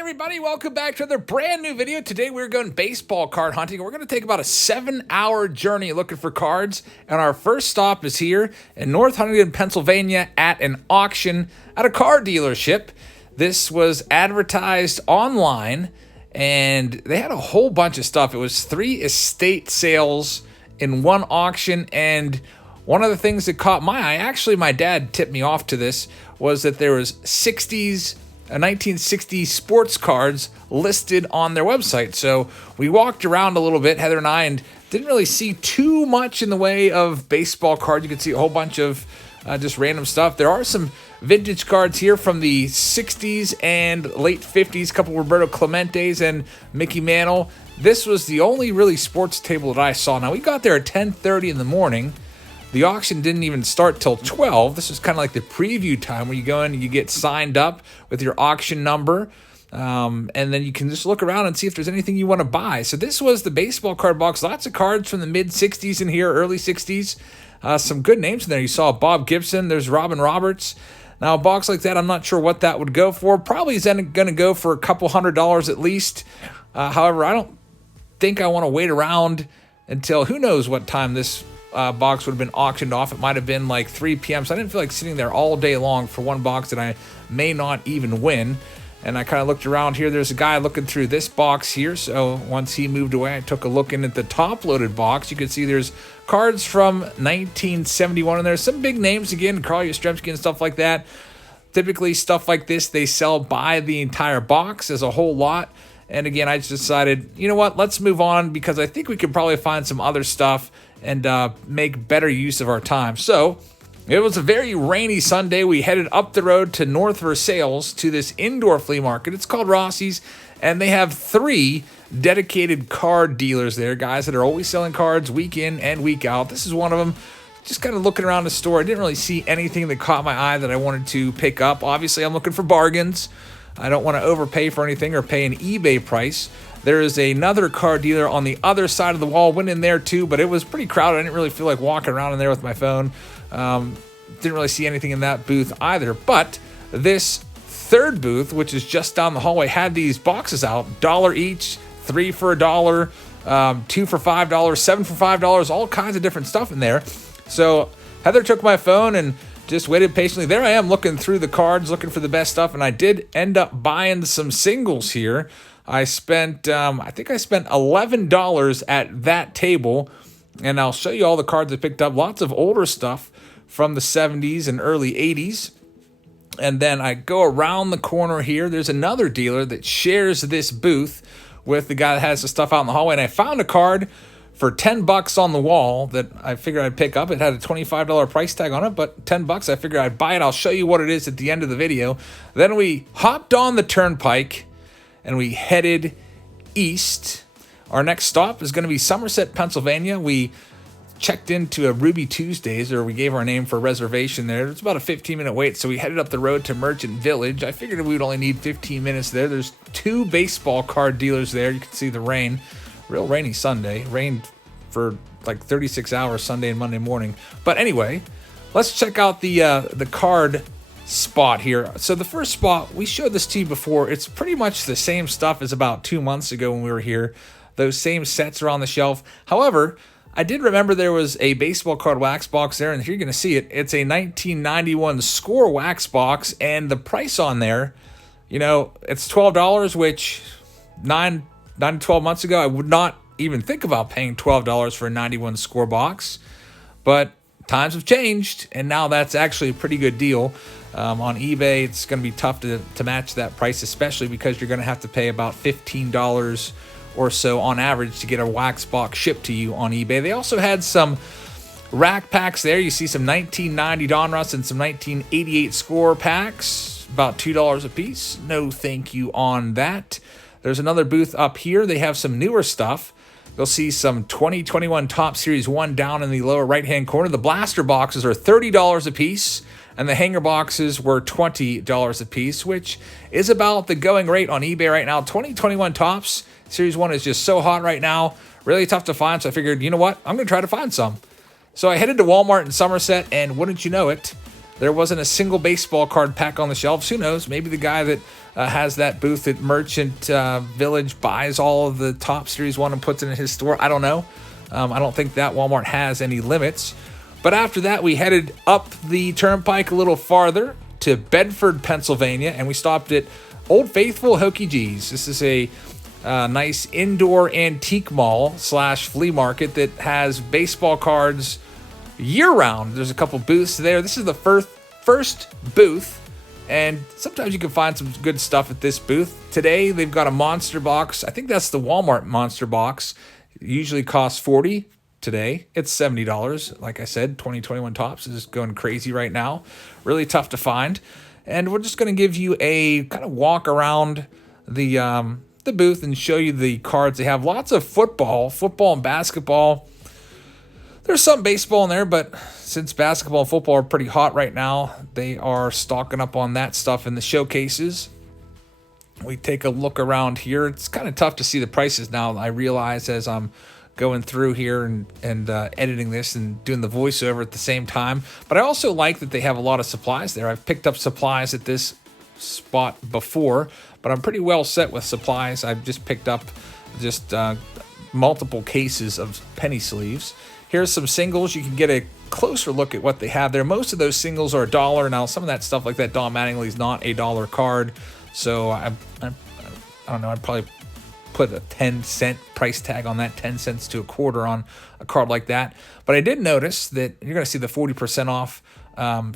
Everybody, welcome back to another brand new video. Today we're going baseball card hunting. We're going to take about a 7-hour journey looking for cards. And our first stop is here in North Huntington, Pennsylvania at an auction at a car dealership. This was advertised online and they had a whole bunch of stuff. It was 3 estate sales in one auction, and one of the things that caught my eye, actually my dad tipped me off to this, was that there was 1960s sports cards listed on their website. So we walked around a little bit, Heather and I, and didn't really see too much in the way of baseball cards. You could see a whole bunch of just random stuff. There are some vintage cards here from the 60s and late 50s, a couple Roberto Clementes and Mickey Mantle. This was the only really sports table that I saw. Now, we got there at 10:30 in the morning. The auction didn't even start till 12. This is kind of like the preview time where you go in and you get signed up with your auction number. And then you can just look around and see if there's anything you want to buy. So this was the baseball card box. Lots of cards from the mid-60s in here, early 60s. Some good names in there. You saw Bob Gibson. There's Robin Roberts. Now, a box like that, I'm not sure what that would go for. Probably is going to go for a couple $100 at least. However, I don't think I want to wait around until who knows what time this box would have been auctioned off. It might have been like 3 p.m. So I didn't feel like sitting there all day long for one box that I may not even win. And I kind of looked around here. There's a guy looking through this box here. So once he moved away, I took a look in at the top-loaded box. You can see there's cards from 1971 and there's some big names again, Carl Yastrzemski and stuff like that. Typically, stuff like this, they sell by the entire box as a whole lot. And again, I just decided, you know what, let's move on because I think we could probably find some other stuff and make better use of our time. So it was a very rainy Sunday. We headed up the road to North Versailles to this indoor flea market. It's called Rossi's, and they have 3 dedicated card dealers there, guys that are always selling cards week in and week out. This is one of them. Just kind of looking around the store. I didn't really see anything that caught my eye that I wanted to pick up. Obviously, I'm looking for bargains. I don't want to overpay for anything or pay an eBay price. There is another car dealer on the other side of the wall. Went in there too, but it was pretty crowded. I didn't really feel like walking around in there with my phone. Didn't really see anything in that booth either. But this third booth, which is just down the hallway, had these boxes out. $1 each, 3 for $1, 2 for $5, 7 for $5, all kinds of different stuff in there. So Heather took my phone and just waited patiently. There I am looking through the cards, looking for the best stuff, and I did end up buying some singles here. I spent, I think I spent $11 at that table, and I'll show you all the cards I picked up. Lots of older stuff from the 70s and early 80s. And then I go around the corner here. There's another dealer that shares this booth with the guy that has the stuff out in the hallway, and I found a card for $10 on the wall that I figured I'd pick up. It had a $25 price tag on it, but $10, I figured I'd buy it. I'll show you what it is at the end of the video. Then we hopped on the turnpike and we headed east. Our next stop is going to be Somerset, Pennsylvania. We checked into a Ruby Tuesdays, or we gave our name for a reservation there. It's about a 15-minute wait, so we headed up the road to Merchant Village. I figured we would only need 15 minutes there. There's 2 baseball card dealers there. You can see the rain. Real rainy Sunday. Rained for like 36 hours Sunday and Monday morning. But anyway, let's check out the card spot here. So the first spot, we showed this to you before. It's pretty much the same stuff as about 2 months ago when we were here. Those same sets are on the shelf. However, I did remember there was a baseball card wax box there, and if you're going to see it, it's a 1991 score wax box, and the price on there, you know, it's $12, which 9 to 12 months ago, I would not even think about paying $12 for a 91 score box. But times have changed, and now that's actually a pretty good deal. On eBay, it's going to be tough to match that price, especially because you're going to have to pay about $15 or so on average to get a wax box shipped to you on eBay. They also had some rack packs there. You see some 1990 Donruss and some 1988 score packs, about $2 a piece. No thank you on that. There's another booth up here. They have some newer stuff. You'll see some 2021 Top Series 1 down in the lower right-hand corner. The blaster boxes are $30 a piece, and the hanger boxes were $20 a piece, which is about the going rate on eBay right now. 2021 Topps Series 1 is just so hot right now. Really tough to find, so I figured, you know what? I'm going to try to find some. So I headed to Walmart in Somerset, and wouldn't you know it, there wasn't a single baseball card pack on the shelves. Who knows? Maybe the guy that has that booth at Merchant Village buys all of the Top Series 1 and puts it in his store. I don't know. I don't think that Walmart has any limits. But after that, we headed up the turnpike a little farther to Bedford, Pennsylvania, and we stopped at Old Faithful Hokey G's. This is a nice indoor antique mall / flea market that has baseball cards year-round. There's a couple booths there. This is the first booth, and sometimes you can find some good stuff at this booth. Today, they've got a monster box. I think that's the Walmart monster box. It usually costs $40. Today, it's $70. Like I said, 2021 Topps is going crazy right now. Really tough to find. And we're just going to give you a kind of walk around the booth and show you the cards. They have lots of football and basketball. There's some baseball in there, but since basketball and football are pretty hot right now, they are stocking up on that stuff in the showcases. We take a look around here. It's kind of tough to see the prices now. I realize as I'm going through here and editing this and doing the voiceover at the same time. But I also like that they have a lot of supplies there. I've picked up supplies at this spot before, but I'm pretty well set with supplies. I've just picked up multiple cases of penny sleeves. Here's some singles. You can get a closer look at what they have there. Most of those singles are $1. Now, some of that stuff like that Don Mattingly is not a dollar card. So I don't know, I'd probably put a 10-cent price tag on that, 10 cents to a quarter on a card like that. But I did notice that you're going to see the 40% off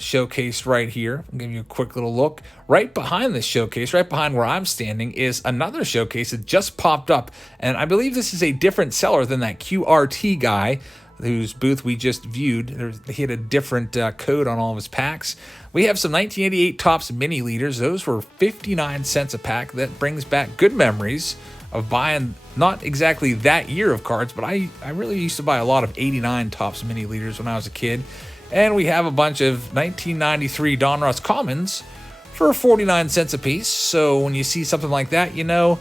showcase right here. I'll give you a quick little look. Right behind this showcase, right behind where I'm standing, is another showcase that just popped up. And I believe this is a different seller than that QRT guy whose booth we just viewed. He had a different code on all of his packs. We have some 1988 Topps mini leaders. Those were 59 cents a pack. That brings back good memories of buying not exactly that year of cards, but I really used to buy a lot of 89 Topps mini leaders when I was a kid. And we have a bunch of 1993 Donruss Commons for 49 cents a piece. So when you see something like that, you know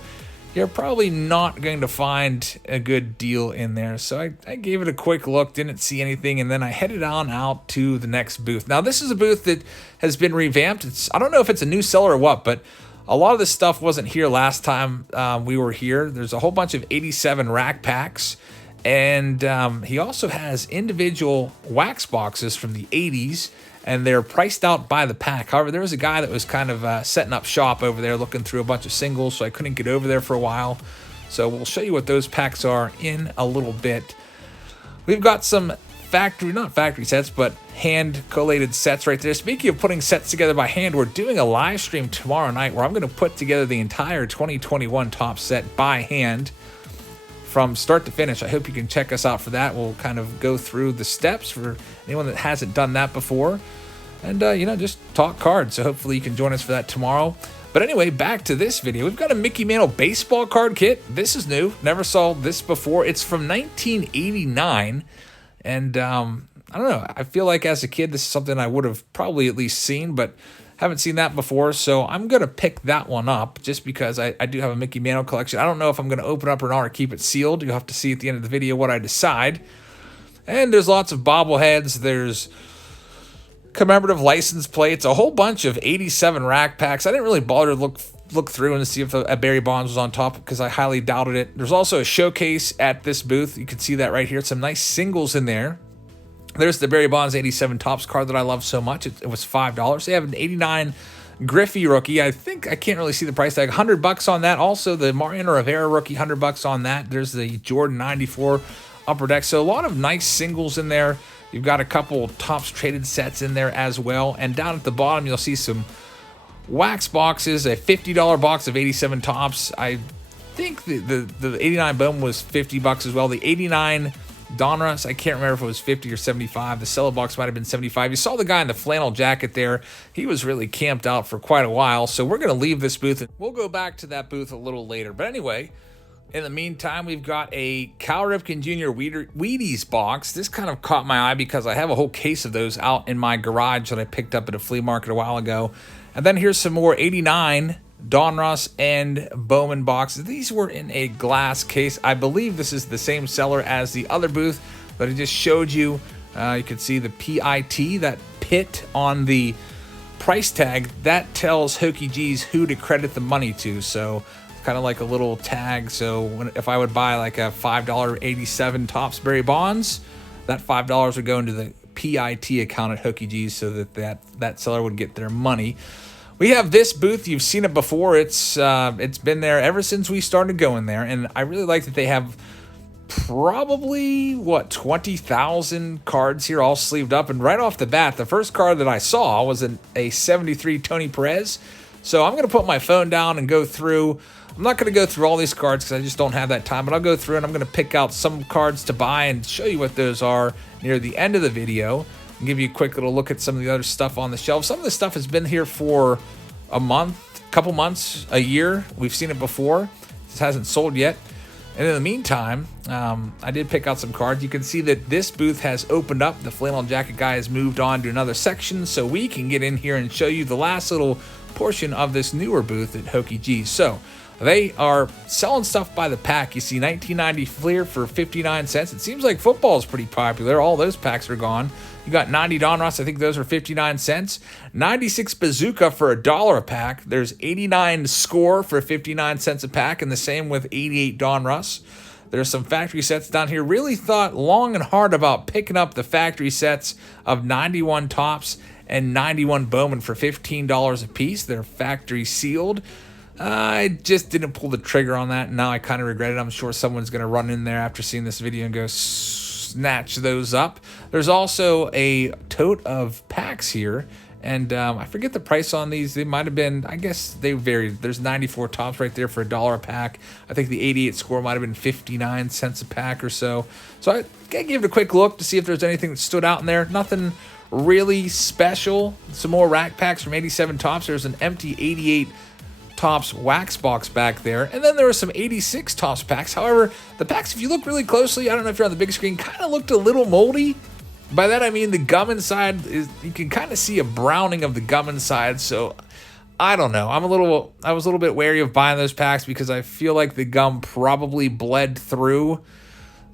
you're probably not going to find a good deal in there. So I gave it a quick look, didn't see anything, and then I headed on out to the next booth. Now, this is a booth that has been revamped. I don't know if it's a new seller or what, but a lot of this stuff wasn't here last time we were here. There's a whole bunch of 87 rack packs, and he also has individual wax boxes from the 80s, and they're priced out by the pack. However, there was a guy that was kind of setting up shop over there looking through a bunch of singles, so I couldn't get over there for a while. So we'll show you what those packs are in a little bit. We've got some not factory sets, but hand collated sets right there. Speaking of putting sets together by hand, we're doing a live stream tomorrow night where I'm going to put together the entire 2021 Topps set by hand from start to finish. I hope you can check us out for that. We'll kind of go through the steps for anyone that hasn't done that before and, just talk cards. So hopefully you can join us for that tomorrow. But anyway, back to this video. We've got a Mickey Mantle baseball card kit. This is new. Never saw this before. It's from 1989. And I don't know. I feel like as a kid, this is something I would have probably at least seen, but haven't seen that before. So I'm going to pick that one up just because I do have a Mickey Mantle collection. I don't know if I'm going to open up or not or keep it sealed. You'll have to see at the end of the video what I decide. And there's lots of bobbleheads. There's commemorative license plates, a whole bunch of 87 rack packs. I didn't really bother to look through and to see if a Barry Bonds was on top because I highly doubted it. There's also a showcase at this booth. You can see that right here. Some nice singles in there. There's the Barry Bonds 87 Topps card that I love so much. It was $5. They have an 89 Griffey rookie. I think I can't really see the price tag. $100 on that. Also the Mariano Rivera rookie, $100 on that. There's the Jordan 94 Upper Deck. So a lot of nice singles in there. You've got a couple Topps traded sets in there as well. And down at the bottom, you'll see some wax boxes, a $50 box of 87 Topps. I think the 89 Bowman was $50 as well. The 89 Donruss, I can't remember if it was 50 or 75. The cello box might have been 75. You saw the guy in the flannel jacket there. He was really camped out for quite a while. So we're going to leave this booth. We'll go back to that booth a little later. But anyway, in the meantime, we've got a Cal Ripken Jr Wheaties box. This kind of caught my eye because I have a whole case of those out in my garage that I picked up at a flea market a while ago. And then here's some more 89 Donruss and Bowman boxes. These were in a glass case. I believe this is the same seller as the other booth that I just showed you You can see the PIT, that pit on the price tag, that tells Hokey G's who to credit the money to. So it's kind of like a little tag. So if I would buy like a $5.87 Topps Berry Bonds, that $5 would go into the PIT account at Hokey G's so that seller would get their money. We have this booth. You've seen it before. It's been there ever since we started going there, and I really like that they have probably 20,000 cards here all sleeved up. And right off the bat, the first card that I saw was a 73 Tony Perez. So I'm going to put my phone down and go through. I'm not going to go through all these cards because I just don't have that time, but I'll go through and I'm going to pick out some cards to buy and show you what those are near the end of the video and give you a quick little look at some of the other stuff on the shelf. Some of this stuff has been here for a month, couple months, a year. We've seen it before. This hasn't sold yet. And in the meantime, I did pick out some cards. You can see that this booth has opened up. The flannel jacket guy has moved on to another section, so we can get in here and show you the last little portion of this newer booth at Hokey G's. So they are selling stuff by the pack. You see 1990 Fleer for 59 cents. It seems like football is pretty popular. All those packs are gone. You got 90 Donruss. I think those are 59 cents. 96 Bazooka for $1 a pack. There's 89 Score for 59 cents a pack, and the same with 88 Donruss. There's some factory sets down here. Really thought long and hard about picking up the factory sets of 91 Topps and 91 Bowman for $15 a piece. They're factory sealed. I just didn't pull the trigger on that, and now I kind of regret it. I'm sure someone's going to run in there after seeing this video and go snatch those up. There's also a tote of packs here, and I forget the price on these. They might have been, I guess they varied. There's 94 Topps right there for $1 a pack. I think the 88 Score might have been 59 cents a pack or so. So I gotta give it a quick look to see if there's anything that stood out in there. Nothing really special. Some more rack packs from 87 Topps. There's an empty 88 Topps wax box back there, and then there were some 86 Topps packs. However, the packs, if you look really closely, I don't know if you're on the big screen, kind of looked a little moldy. By that I mean the gum inside is, you can kind of see a browning of the gum inside. So I don't know. I was a little bit wary of buying those packs because I feel like the gum probably bled through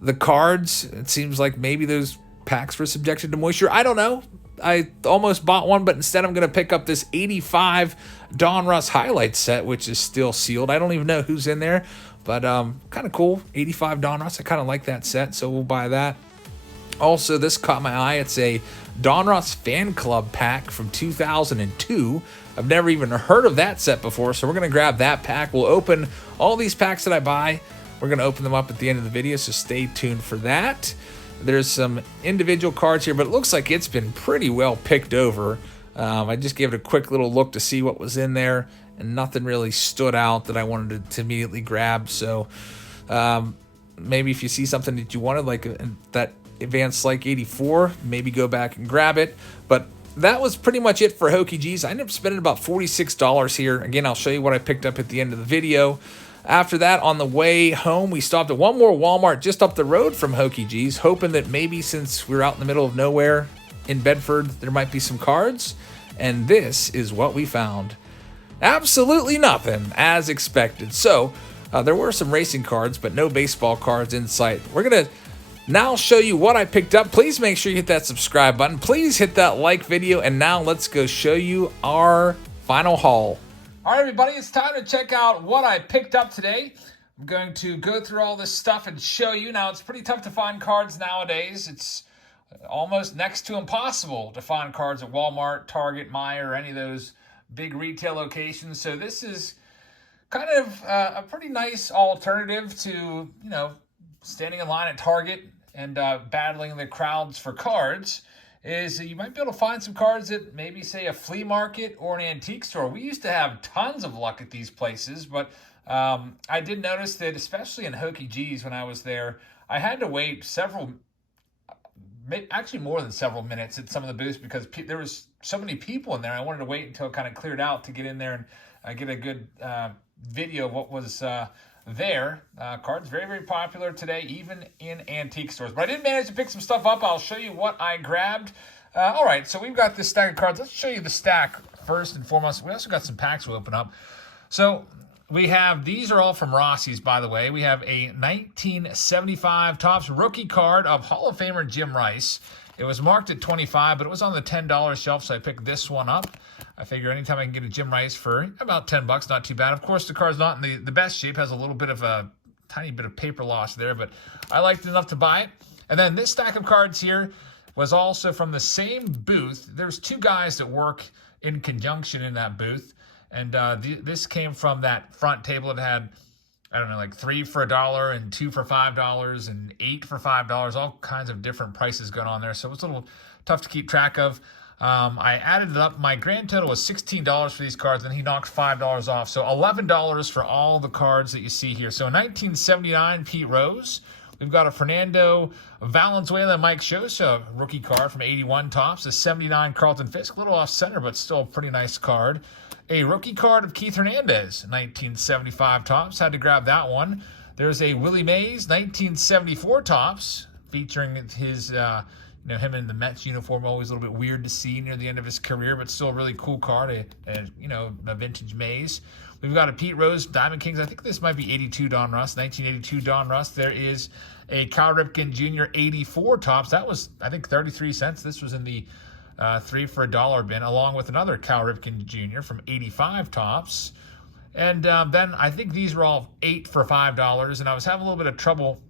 the cards. It seems like maybe those packs were subjected to moisture. I don't know. I almost bought one, but instead I'm going to pick up this 85 Donruss highlight set, which is still sealed. I don't even know who's in there, but kind of cool. 85 Donruss. I kind of like that set, so we'll buy that. Also, this caught my eye. It's a Donruss Fan Club pack from 2002. I've never even heard of that set before, so we're going to grab that pack. We'll open all these packs that I buy. We're going to open them up at the end of the video, so stay tuned for that. There's some individual cards here, but it looks like it's been pretty well picked over. I just gave it a quick little look to see what was in there, and nothing really stood out that I wanted to immediately grab. So maybe if you see something that you wanted, like that Advanced Like 84, maybe go back and grab it. But that was pretty much it for Hokey G's. I ended up spending about $46 here. Again, I'll show you what I picked up at the end of the video. After that, on the way home, we stopped at one more Walmart just up the road from Hokey G's, hoping that maybe since we're out in the middle of nowhere in Bedford, there might be some cards. And this is what we found. Absolutely nothing, as expected. So, there were some racing cards, but no baseball cards in sight. We're going to now show you what I picked up. Please make sure you hit that subscribe button. Please hit that like video. And now let's go show you our final haul. All right, everybody, it's time to check out what I picked up today. I'm going to go through all this stuff and show you. Now, it's pretty tough to find cards nowadays. It's almost next to impossible to find cards at Walmart, Target, Meijer, or any of those big retail locations. So this is kind of a pretty nice alternative to, you know, standing in line at Target and battling the crowds for cards. Is you might be able to find some cards at maybe, say, a flea market or an antique store. We used to have tons of luck at these places, but I did notice that, especially in Hokey G's when I was there, I had to wait actually more than several minutes at some of the booths because there was so many people in there. I wanted to wait until it kind of cleared out to get in there and get a good video of what was there. Cards very, very popular today, even in antique stores. But I did manage to pick some stuff up. I'll show you what I grabbed. All right, so we've got this stack of cards. Let's show you the stack first and foremost. We also got some packs we'll open up. So we have, these are all from Rossi's, by the way. We have a 1975 Topps rookie card of Hall of Famer Jim Rice. It was marked at $25, but it was on the $10 shelf, so I picked this one up. I figure anytime I can get a Jim Rice for about $10, not too bad. Of course, the card's not in the best shape, has a little bit of a tiny bit of paper loss there, but I liked it enough to buy it. And then this stack of cards here was also from the same booth. There's two guys that work in conjunction in that booth, and this came from that front table. It had, I don't know, like 3 for $1 and 2 for $5 and 8 for $5, all kinds of different prices going on there. So it was a little tough to keep track of. I added it up. My grand total was $16 for these cards, and he knocked $5 off. So $11 for all the cards that you see here. So 1979 Pete Rose. We've got a Fernando Valenzuela Mike Scioscia rookie card from 81 tops. A 79 Carlton Fisk, a little off center, but still a pretty nice card. A rookie card of Keith Hernandez, 1975 tops. Had to grab that one. There's a Willie Mays, 1974 tops, featuring his, him in the Mets uniform. Always a little bit weird to see near the end of his career, but still a really cool card. A vintage Mays. We've got a Pete Rose Diamond Kings. I think this might be 82 Don Russ, 1982 Don Russ. There is a Cal Ripken Jr 84 tops. That was, I think, 33 cents. This was in the 3 for $1 bin, along with another Cal Ripken Jr. from 85 tops. And then I think these were all 8 for $5, and I was having a little bit of trouble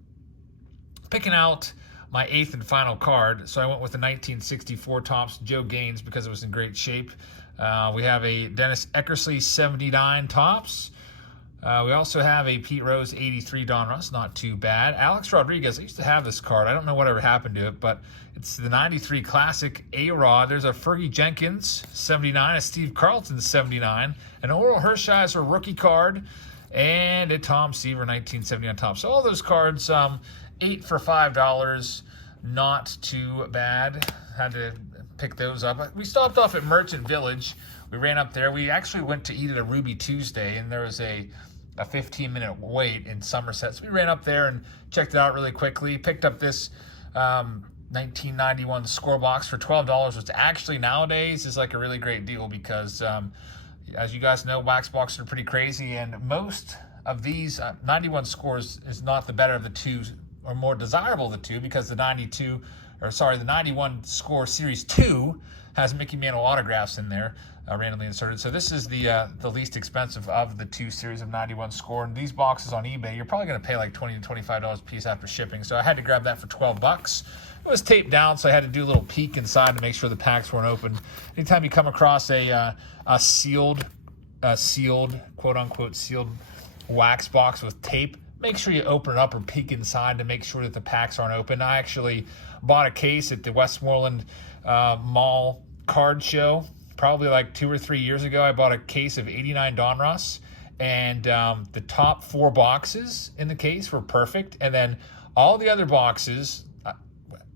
picking out my 8th and final card, so I went with the 1964 tops Joe Gaines because it was in great shape. We have a Dennis Eckersley 79 tops. We also have a Pete Rose 83 Don Russ, not too bad. Alex Rodriguez, I used to have this card. I don't know whatever happened to it, but it's the 93 Classic A-Rod. There's a Fergie Jenkins 79, a Steve Carlton 79, an Oral Hershiser rookie card, and a Tom Seaver 1979 top. So all those cards, 8 for $5, not too bad. Had to pick those up. We stopped off at Merchant Village. We ran up there. We actually went to eat at a Ruby Tuesday, and there was a 15-minute wait in Somerset. So we ran up there and checked it out really quickly. Picked up this 1991 score box for $12, which actually nowadays is like a really great deal because, as you guys know, wax boxes are pretty crazy, and most of these 91 scores is not the better of the two or more desirable of the two because the 91 score Series 2 has Mickey Mantle autographs in there, randomly inserted. So this is the least expensive of the two series of 91 score. And these boxes on eBay, you're probably going to pay like $20 to $25 a piece after shipping. So I had to grab that for $12. It was taped down, so I had to do a little peek inside to make sure the packs weren't open. Anytime you come across a sealed, quote unquote, sealed wax box with tape, make sure you open it up or peek inside to make sure that the packs aren't open. I actually bought a case at the Westmoreland Mall card show probably like 2 or 3 years ago. I bought a case of 89 Don Russ, and the top 4 boxes in the case were perfect, and then all the other boxes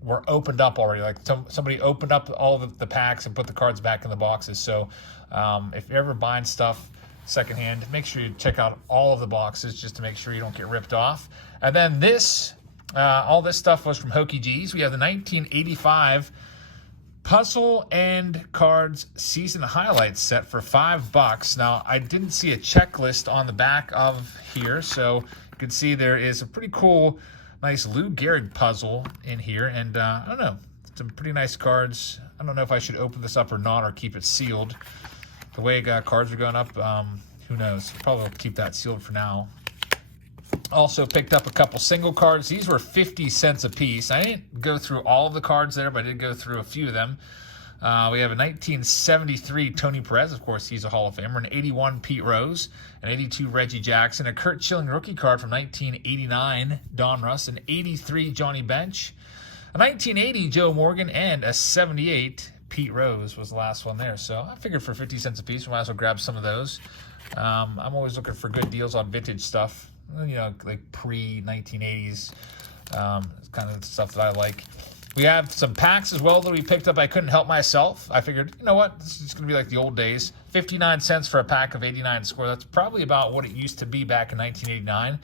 were opened up already. Like somebody opened up all the packs and put the cards back in the boxes. So if you're ever buying stuff secondhand, make sure you check out all of the boxes just to make sure you don't get ripped off. And then this, all this stuff was from Hokey G's. We have the 1985 Puzzle and Cards Season Highlights set for $5. Now, I didn't see a checklist on the back of here, so you can see there is a pretty cool, nice Lou Gehrig puzzle in here, and I don't know, some pretty nice cards. I don't know if I should open this up or not, or keep it sealed. The way cards are going up, who knows? Probably will keep that sealed for now. Also picked up a couple single cards. These were 50 cents a piece. I didn't go through all of the cards there, but I did go through a few of them. We have a 1973 Tony Perez. Of course, he's a Hall of Famer. An 81 Pete Rose. An 82 Reggie Jackson. A Curt Schilling rookie card from 1989 Don Russ. An 83 Johnny Bench. A 1980 Joe Morgan. And a 78 Pete Rose was the last one there. So I figured for 50 cents a piece, we might as well grab some of those. I'm always looking for good deals on vintage stuff. You know, like pre-1980s kind of stuff that I like. We have some packs as well that we picked up. I couldn't help myself. I figured, you know what, this is going to be like the old days. 59 cents for a pack of 89 score. That's probably about what it used to be back in 1989.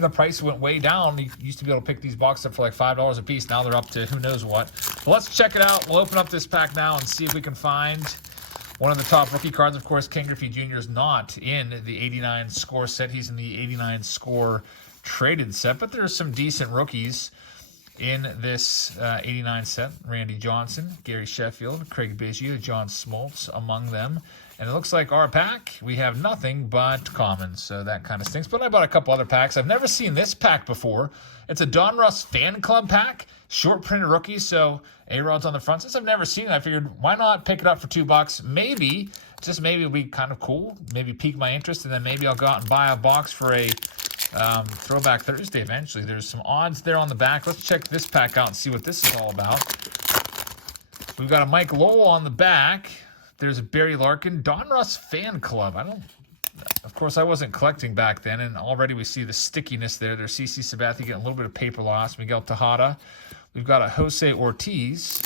The price went way down. You used to be able to pick these boxes up for like $5 a piece. Now they're up to who knows what. Well, let's check it out. We'll open up this pack now and see if we can find one of the top rookie cards. Of course, Ken Griffey Jr. is not in the 89 score set. He's in the 89 score traded set, but there's some decent rookies in this 89 set. Randy Johnson, Gary Sheffield, Craig Biggio, John Smoltz among them. And it looks like our pack, we have nothing but commons, so that kind of stinks. But I bought a couple other packs. I've never seen this pack before. It's a Don Russ Fan Club pack, short printed rookies, so A-Rod's on the front. Since I've never seen it, I figured, why not pick it up for $2? Maybe, just maybe it'll be kind of cool, maybe pique my interest, and then maybe I'll go out and buy a box for a Throwback Thursday eventually. There's some odds there on the back. Let's check this pack out and see what this is all about. We've got a Mike Lowell on the back. There's a Barry Larkin, Don Russ Fan Club. Of course, I wasn't collecting back then, and already we see the stickiness there. There's CC Sabathia getting a little bit of paper loss. Miguel Tejada. We've got a Jose Ortiz,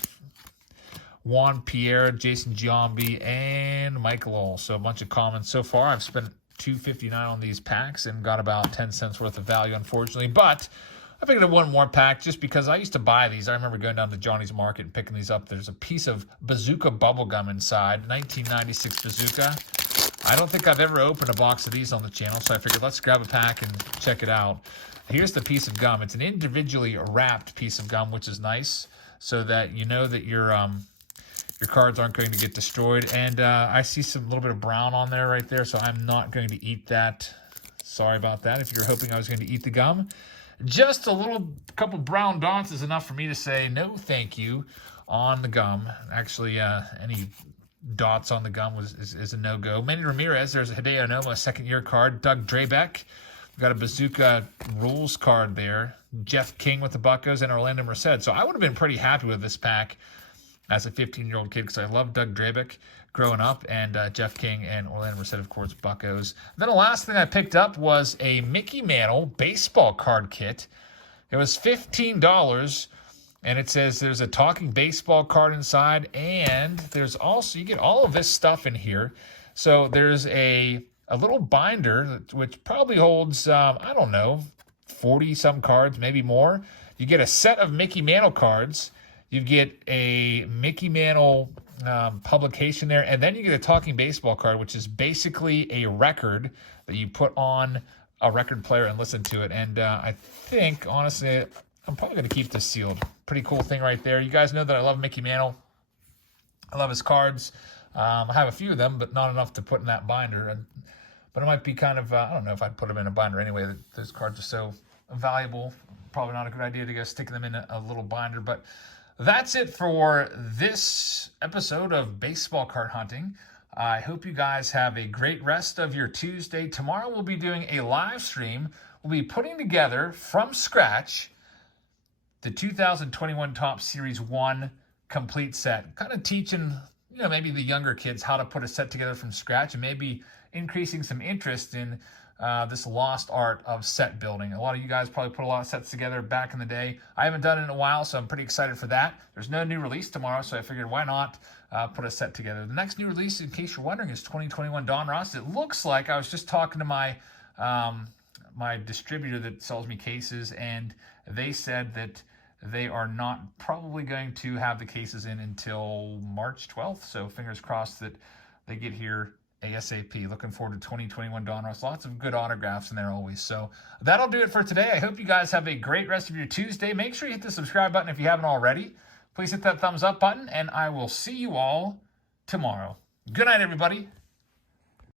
Juan Pierre, Jason Giambi, and Mike Lowell. So a bunch of commons so far. I've spent $2.59 on these packs and got about 10 cents worth of value, unfortunately. But I figured I'd one more pack just because I used to buy these. I remember going down to Johnny's Market and picking these up. There's a piece of Bazooka Bubble Gum inside, 1996 Bazooka. I don't think I've ever opened a box of these on the channel, so I figured let's grab a pack and check it out. Here's the piece of gum. It's an individually wrapped piece of gum, which is nice, so that you know that your cards aren't going to get destroyed. And I see some little bit of brown on there right there, so I'm not going to eat that. Sorry about that if you're hoping I was going to eat the gum. Just a couple brown dots is enough for me to say no thank you on the gum. Actually, any dots on the gum is a no-go. Manny Ramirez, there's a Hideo Nomo second-year card. Doug Drabeck, we've got a Bazooka Rules card there. Jeff King with the Buccos and Orlando Merced. So I would have been pretty happy with this pack as a 15-year-old kid because I loved Doug Drabeck growing up, and Jeff King and Orlando Merced, of course, Buccos. And then the last thing I picked up was a Mickey Mantle baseball card kit. It was $15, and it says there's a talking baseball card inside, and there's also, you get all of this stuff in here. So there's a little binder, which probably holds, I don't know, 40-some cards, maybe more. You get a set of Mickey Mantle cards. You get a Mickey Mantle publication there, and then you get a talking baseball card, which is basically a record that you put on a record player and listen to it. And I think, honestly, I'm probably going to keep this sealed. Pretty cool thing right there. You guys know that I love Mickey Mantle. I love his cards. I have a few of them, but not enough to put in that binder. But it might be kind of, I don't know if I'd put them in a binder anyway. Those cards are so valuable. Probably not a good idea to go sticking them in a little binder. But that's it for this episode of Baseball Card Hunting. I hope you guys have a great rest of your Tuesday. Tomorrow we'll be doing a live stream. We'll be putting together from scratch the 2021 Topps Series 1 complete set. Kind of teaching, maybe the younger kids how to put a set together from scratch and maybe increasing some interest in this lost art of set building. A lot of you guys probably put a lot of sets together back in the day. I haven't done it in a while, so I'm pretty excited for that. There's no new release tomorrow, so I figured why not put a set together. The next new release, in case you're wondering, is 2021 Don Ross. It looks like, I was just talking to my my distributor that sells me cases, and they said that they are not probably going to have the cases in until March 12th, so fingers crossed that they get here ASAP. Looking forward to 2021 Don Ross. Lots of good autographs in there always. So that'll do it for today. I hope you guys have a great rest of your Tuesday. Make sure you hit the subscribe button if you haven't already. Please hit that thumbs up button, and I will see you all tomorrow. Good night, everybody.